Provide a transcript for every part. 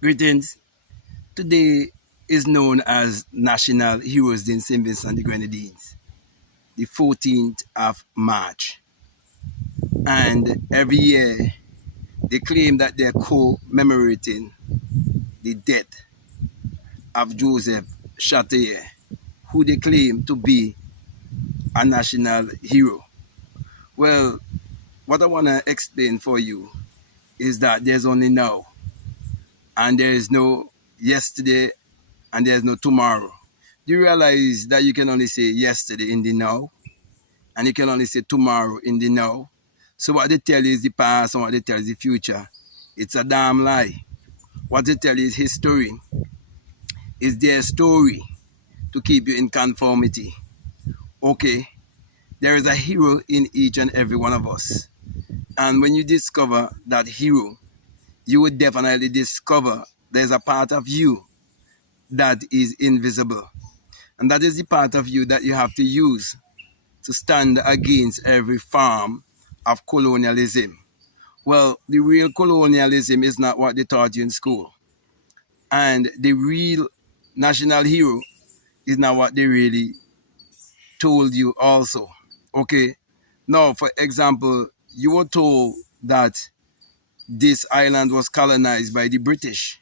Greetings. Today is known as National Heroes in St. Vincent the Grenadines, the 14th of March. And every year they claim that they're commemorating the death of Joseph Chatier, who they claim to be a national hero. Well, what I want to explain for you is that there's only now, and there is no yesterday, and there's no tomorrow. Do you realize that you can only say yesterday in the now, and you can only say tomorrow in the now? So what they tell you is the past, and what they tell you is the future. It's a damn lie. What they tell you is history. It's their story to keep you in conformity. Okay, there is a hero in each and every one of us. And when you discover that hero, you would definitely discover there's a part of you that is invisible. And that is the part of you that you have to use to stand against every form of colonialism. Well, the real colonialism is not what they taught you in school. And the real national hero is not what they really told you also. Okay. Now, for example, you were told that this island was colonized by the British,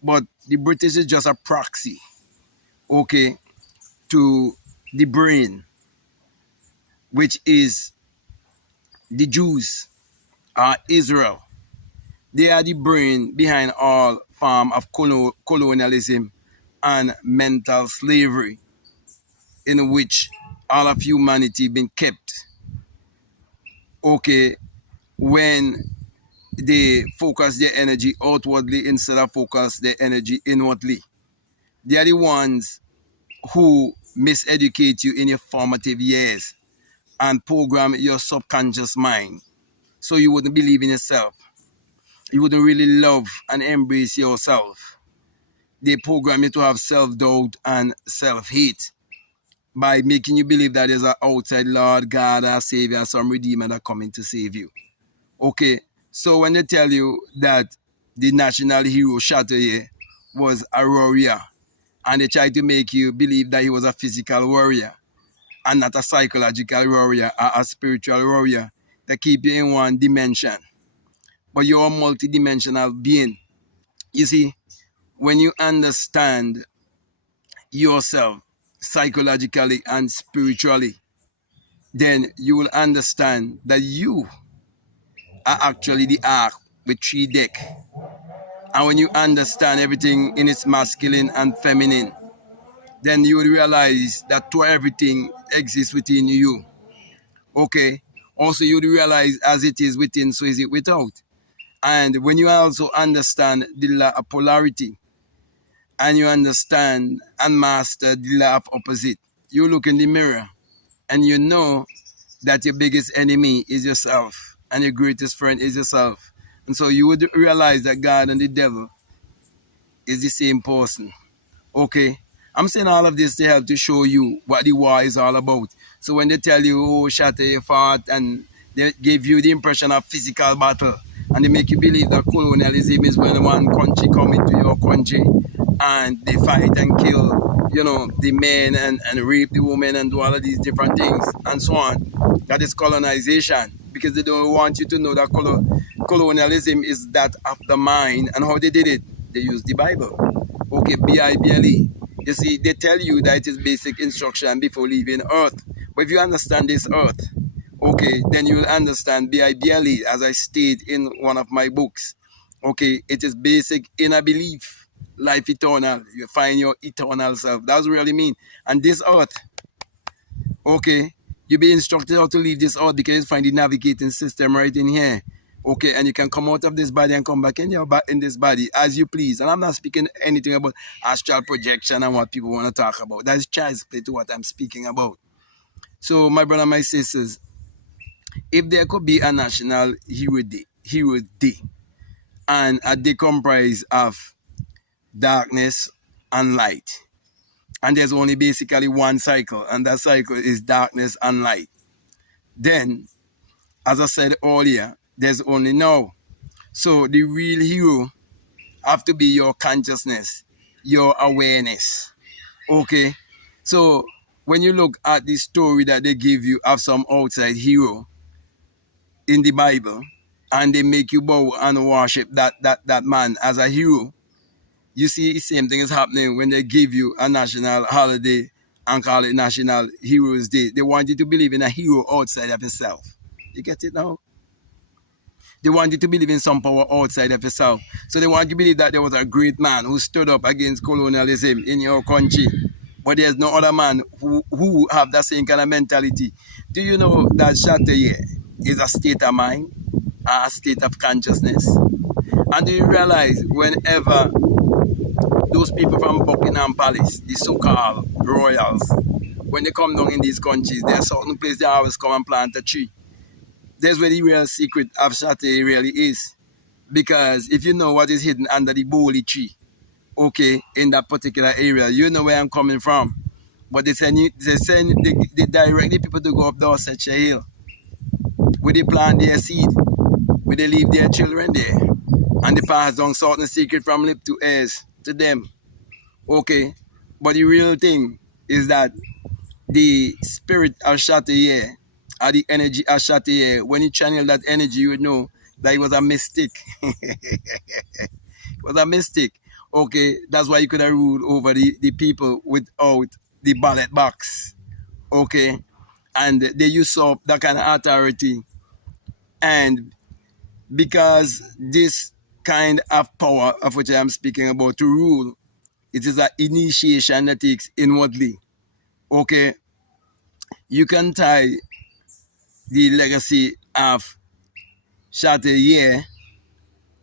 but the British is just a proxy, okay, to the brain, which is the Jews, Israel. They are the brain behind all form of colonialism and mental slavery in which all of humanity been kept. Okay, when they focus their energy outwardly instead of focus their energy inwardly. They are the ones who miseducate you in your formative years and program your subconscious mind so you wouldn't believe in yourself. You wouldn't really love and embrace yourself. They program you to have self-doubt and self-hate by making you believe that there's an outside Lord, God, or Savior, some Redeemer that coming to save you. Okay, so when they tell you that the national hero Chatier was a warrior, and they try to make you believe that he was a physical warrior and not a psychological warrior or a spiritual warrior, they keep you in one dimension. But you're a multidimensional being. You see, when you understand yourself psychologically and spiritually, then you will understand that you are actually the ark with three decks. And when you understand everything in its masculine and feminine, then you will realize that to everything exists within you. Okay? Also, you will realize as it is within, so is it without. And when you also understand the law of polarity, and you understand and master the law of opposite, you look in the mirror and you know that your biggest enemy is yourself and your greatest friend is yourself. And so you would realize that God and the devil is the same person. Okay? I'm saying all of this to help to show you what the war is all about. So when they tell you, oh, Chatier fought, and they give you the impression of physical battle, and they make you believe that colonialism is when one country come into your country and they fight and kill, the men and rape the women and do all of these different things and so on. That is colonization because they don't want you to know that colonialism is that of the mind. And how they did it? They used the Bible. Okay, Bible. You see, they tell you that it is basic instruction before leaving earth. But if you understand this earth, okay, then you will understand Bible, as I state in one of my books. Okay, it is basic inner belief, life eternal. You find your eternal self. That's what really mean. And this earth, okay, you be instructed how to leave this earth because you find the navigating system right in here. Okay, and you can come out of this body and come back in this body as you please. And I'm not speaking anything about astral projection and what people want to talk about. That's child's play to what I'm speaking about. So, my brother, my sisters, if there could be a national hero day, and a day comprised of darkness and light, and there's only basically one cycle, and that cycle is darkness and light, then, as I said earlier, there's only now. So the real hero have to be your consciousness, your awareness. Okay? So when you look at the story that they give you of some outside hero in the Bible, and they make you bow and worship that man as a hero, you see the same thing is happening when they give you a national holiday and call it National Heroes Day. They want you to believe in a hero outside of yourself. You get it now? They want you to believe in some power outside of yourself. So they want you to believe that there was a great man who stood up against colonialism in your country. But there's no other man who have that same kind of mentality. Do you know that Chatelier is a state of mind, a state of consciousness? And do you realize whenever those people from Buckingham Palace, the so-called royals, when they come down in these countries, there are certain places they always come and plant a tree. That's where the real secret of Chate really is. Because if you know what is hidden under the boli tree, okay, in that particular area, you know where I'm coming from. But they directly people to go up Dorset Hill, where they plant their seed, where they leave their children there, and they pass down certain secret from lip to ears to them. Okay, but the real thing is that the spirit of Chate, or the energy of Chate, when you channel that energy, you would know that it was a mystic. It was a mystic. Okay, that's why you could have ruled over the people without the ballot box. Okay, and they usurp that kind of authority. And because this kind of power of which I am speaking about to rule, it is an initiation that takes inwardly. Okay, you can tie the legacy of Chatelier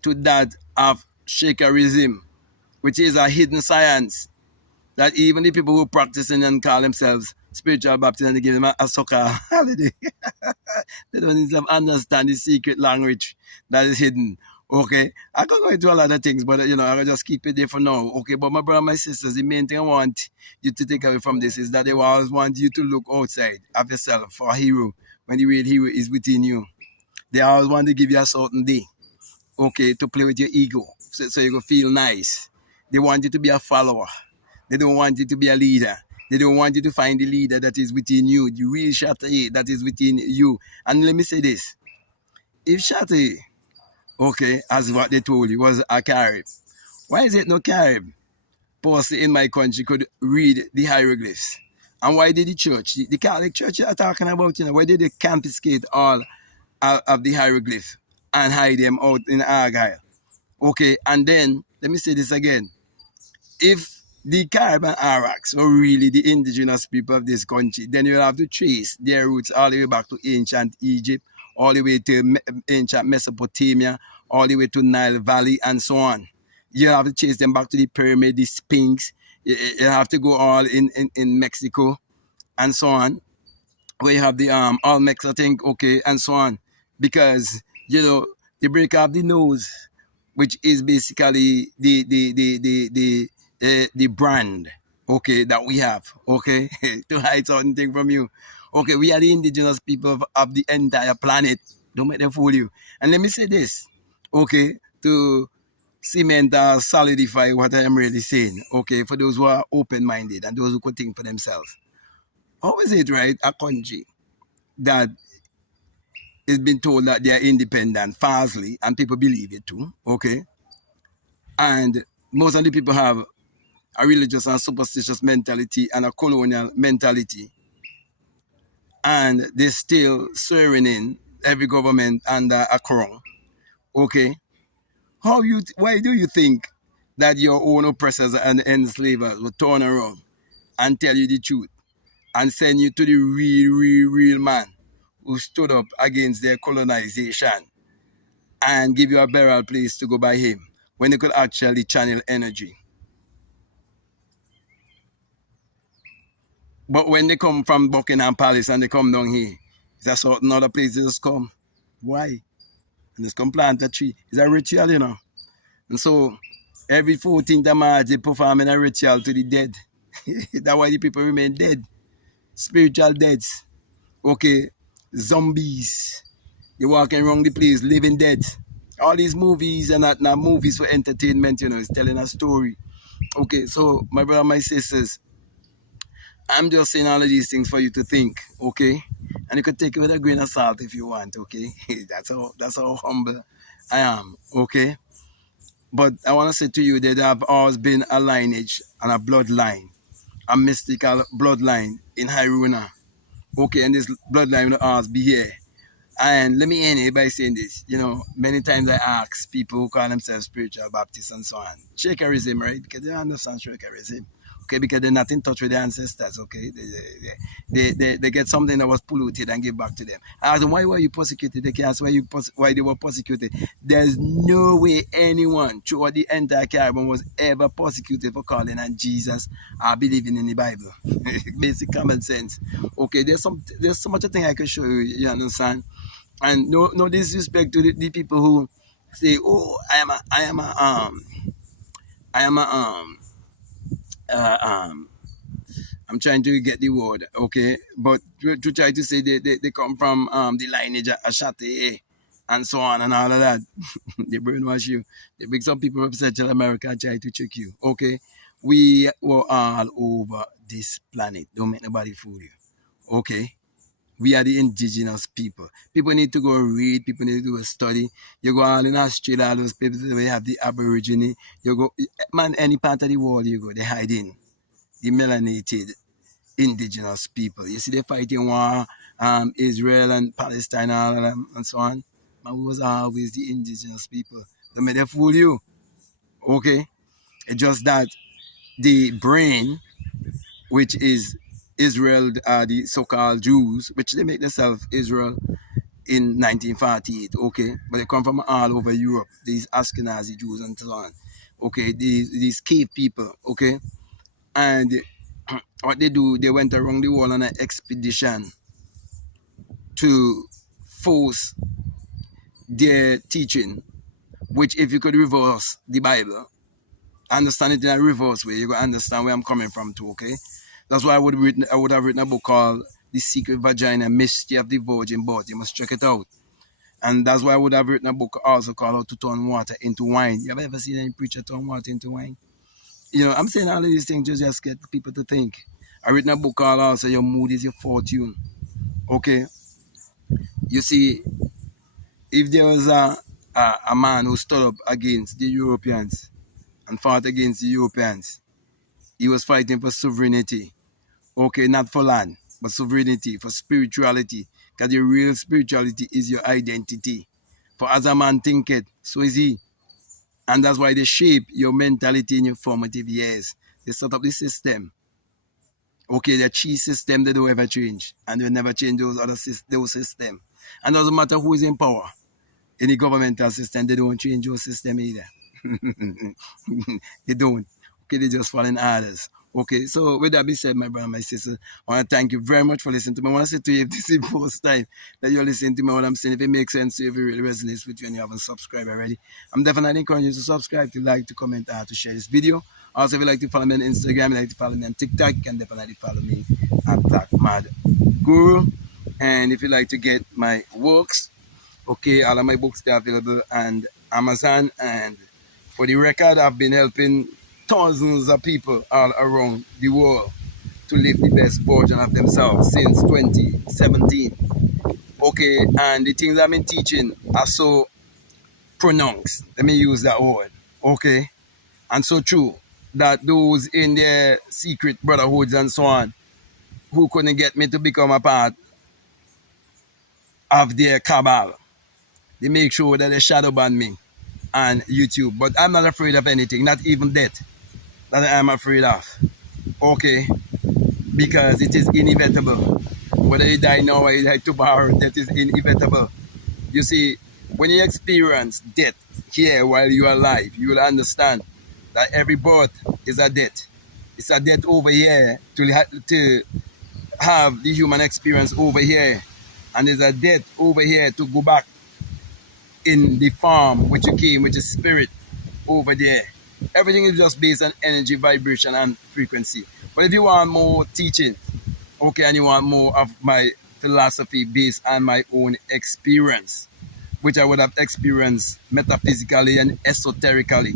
to that of Shakerism, which is a hidden science that even the people who practice and call themselves spiritual Baptists and they give them a soccer holiday. They don't even understand the secret language that is hidden. Okay, I can go into a lot of things, but I can just keep it there for now. Okay, but my brother, my sisters, the main thing I want you to take away from this is that they always want you to look outside of yourself for a hero when the real hero is within you. They always want to give you a certain day, okay, to play with your ego so you can feel nice. They want you to be a follower. They don't want you to be a leader. They don't want you to find the leader that is within you, the real Chate that is within you. And let me say this. If Chate, okay, as what they told you, was a Carib, why is it no Carib person in my country could read the hieroglyphs? And why did the church, the Catholic Church you are talking about, why did they confiscate all of the hieroglyphs and hide them out in Argyle? Okay, and then, let me say this again. If the Caribbean Araks were really the indigenous people of this country, then you'll have to trace their roots all the way back to ancient Egypt, all the way to ancient Mesopotamia, all the way to Nile Valley, and so on. You have to chase them back to the pyramid, the Sphinx. You have to go all in Mexico, and so on, where you have the Olmecs, I think, okay, and so on. Because, they break off the nose, which is basically the brand, okay, that we have, okay, to hide certain thing from you. Okay, we are the indigenous people of the entire planet. Don't make them fool you. And let me say this, okay, to cement or solidify what I am really saying, okay, for those who are open-minded and those who could think for themselves. How is it, right, a country that is been told that they are independent falsely, and people believe it too, okay, and most of the people have a religious and superstitious mentality and a colonial mentality, and they're still swearing in every government under a crown. Okay, why do you think that your own oppressors and enslavers will turn around and tell you the truth and send you to the real man who stood up against their colonization and give you a burial place to go by him when they could actually channel energy? But when they come from Buckingham Palace and they come down here, it's a certain other place they just come. Why? And just come plant a tree. It's a ritual, And so every 14th of March they performing a ritual to the dead. That's why the people remain dead. Spiritual deads. Okay. Zombies. They walking around the place, living dead. All these movies and not now movies for entertainment, you know, it's telling a story. Okay, so my brother, my sisters, I'm just saying all of these things for you to think, okay? And you could take it with a grain of salt if you want, okay? That's how humble I am, okay? But I want to say to you that there have always been a lineage and a bloodline, a mystical bloodline in Haruna. Okay, and this bloodline will always be here. And let me end it by saying this. You know, many times I ask people who call themselves spiritual Baptists and so on, Shakerism, right? Because they understand Shakerism. Okay, because they're not in touch with their ancestors, okay? They get something that was polluted and give back to them. I ask them, why were you persecuted? They can ask why they were persecuted. There's no way anyone throughout the entire Caribbean was ever persecuted for calling on Jesus or believing in the Bible. Basic common sense. Okay, there's so much a thing I can show you, you understand? And no disrespect to the people who say, "Oh, I am a uh, um, I'm trying to get the word, okay, but to try to say they come from the lineage of Ashate and so on and all of that, they brainwash you. They bring some people from Central America and try to trick you, okay. We were all over this planet. Don't make nobody fool you, okay. We are the indigenous people. People need to go read. People need to go study. You go all in Australia, all those people we have the Aborigine. You go, man, any part of the world you go, they hide in the melanated indigenous people. You see, they fighting war, Israel and Palestine and all of them and so on. Man, we was always the indigenous people. Don't make them fool you. Okay? It's just that the brain, which is Israel, the so-called Jews, which they make themselves Israel in 1948, okay? But they come from all over Europe, these Ashkenazi Jews and so on, okay? These cave people, okay? And what they do, they went around the world on an expedition to force their teaching, which if you could reverse the Bible, understand it in a reverse way, you go understand where I'm coming from too, okay? That's why I would have written a book called The Secret Vagina, Mystery of the Virgin Birth. You must check it out. And that's why I would have written a book also called How to Turn Water into Wine. You ever seen any preacher turn water into wine? You know, I'm saying all of these things to just get people to think. I written a book called also Your Mood is Your Fortune. Okay? You see, if there was a man who stood up against the Europeans and fought against the Europeans, he was fighting for sovereignty. Okay, not for land, but sovereignty, for spirituality. Because your real spirituality is your identity. For as a man thinketh, so is he. And that's why they shape your mentality in your formative years. They set up the system. Okay, the cheese system, they don't ever change. And they'll never change those systems. And doesn't matter who is in power. In the governmental system, they don't change your system either. They don't. Okay, they just follow in orders. Okay, so with that being said, my brother, my sister, I want to thank you very much for listening to me. I want to say to you, if this is the first time that you're listening to me, what I'm saying, if it makes sense to you, if it really resonates with you and you haven't subscribed already, I'm definitely encouraging you to subscribe, to like, to comment, to share this video. Also, if you like to follow me on Instagram, you like to follow me on TikTok, you can definitely follow me at Black Mad Guru. And if you like to get my works, okay, all of my books are available on Amazon. And for the record, I've been helping thousands of people all around the world to live the best version of themselves since 2017. Okay, and the things I've been teaching are so pronounced. Let me use that word. Okay, and so true that those in their secret brotherhoods and so on who couldn't get me to become a part of their cabal, they make sure that they shadow ban me on YouTube. But I'm not afraid of anything, not even death, that I'm afraid of. Okay, because it is inevitable. Whether you die now or you die tomorrow, that is inevitable. You see, when you experience death here while you are alive, you will understand that every birth is a death. It's a death over here to have the human experience over here. And there's a death over here to go back in the form which you came, which is spirit over there. Everything is just based on energy, vibration, and frequency. But if you want more teaching, okay, and you want more of my philosophy based on my own experience, which I would have experienced metaphysically and esoterically.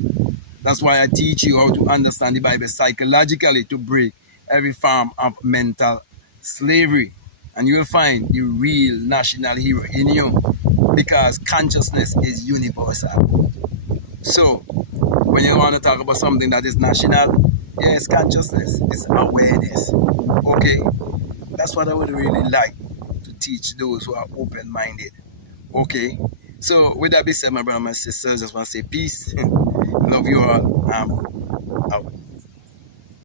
That's why I teach you how to understand the Bible psychologically to break every form of mental slavery. And you will find the real national hero in you because consciousness is universal. So, when you want to talk about something that is national, yeah, it's consciousness, it's awareness. Okay? That's what I would really like to teach those who are open minded. Okay? So, with that being said, my brother and my sisters, just want to say peace. Love you all. Out.